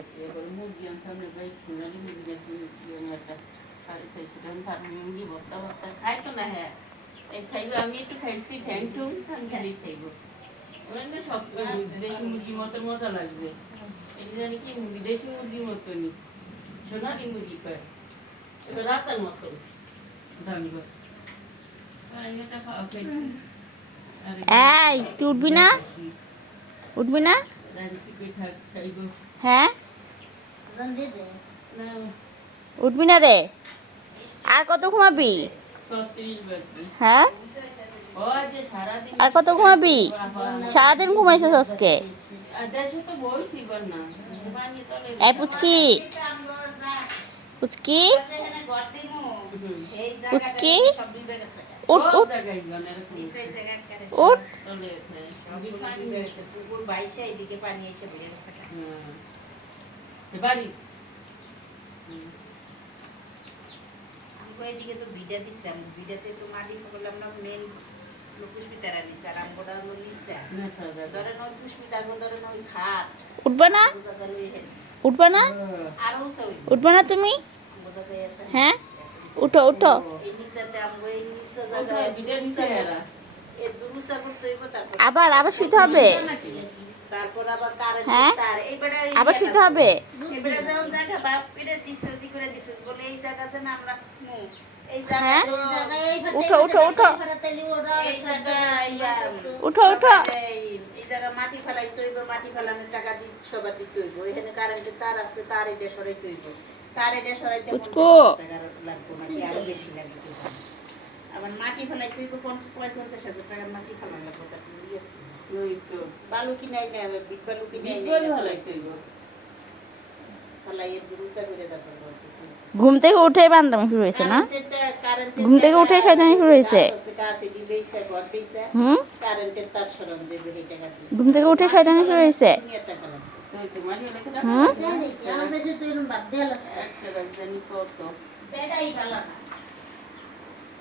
গেছে মুরগি আন সামনে ভাই সোনালি মুরগি দেখি একটা সাড়ে চারশো টাকা তার মুরগি ভর্তা ভর্তা খাই না হ্যাঁ। এই খাইব আমি একটু খাইছি ঠ্যাং ঠুং ঠাং খালি খাইব। ওখানে সব দেশি মুরগির মতো মজা লাগবে। এটা জানি কি মুরগি দেশি মুরগির মতনই সোনালি মুরগি কয়। এবার রাতার মতন রান্না আর আমি এটা খাওয়া খাইছি। আর এই তুই উঠবি না? উঠবি না? হ্যাঁ? উঠবি না রে আর কত ঘুমাবি হ্যাঁ আর কত ঘুমাবি সারাদিন ঘুমাইছিস আজকে এই পুচকি পুচকি পুচকি উঠ সব উঠ উঠ তলে সবই পানি হ্যাঁ। এ বাড়ি এদিকে তো ভিডা দিচ্ছি ভিডাতে তো মাটি করলাম না মেন পুষ্পিতারা নিচ্ছে আর আমগোটা হলো নিচ্ছে ধরেন ওই পুষ্পিতা ধরেন ওই খাট। উঠবা না? বোঝাতে লই হেন উঠবা না? আরও উঁচা হইল উঠবা না তুমি? হ্যাঁ? উঠো উঠো। আবার আবার শুইতে হবে? তারপর আবার কারেন্ট হ্যাঁ? তার এইবারে আবার শুইতে হবে? এবারে যখন জায়গা বাপ পিড়ে দিচ্ছে সি করে দিচ্ছে বলে এই জায়গাতে না আমরা হ্যাঁ? উঠো ইয়া, মাটি ফেলাইতে হইব মাটি ফেলানোর টাকা দি সবার দিতে হইব। এখানে কারেন্টের তার আছে তার এটা তার এটা সরাইতে পুচকু। 50 টাকা লাগবে নাকি? আরও বেশি লাগবে আবার মাটি ফেলাইতে হইব পঞ্চ- পঞ্চাশ হাজার টাকার মাটি ফেলানো লাগবে ঘুম থেকে উঠে বান্দাম শুরু হয়েছে না? ঘুম থেকে উঠে শয়তানি শুরু হয়েছে। ঘুম থেকে উঠে শয়তানি শুরু হয়েছে? হুম?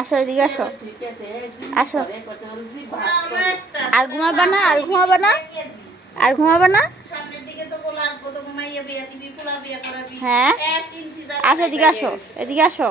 আসো এদিকে আসো। ঠিক আছে আসো। পরে কথা বলে তুই আর ঘুমাবা না আর ঘুমাবা না আর ঘুমাবা না। হ্যাঁ। আসো এদিকে আসো এদিকে আসো।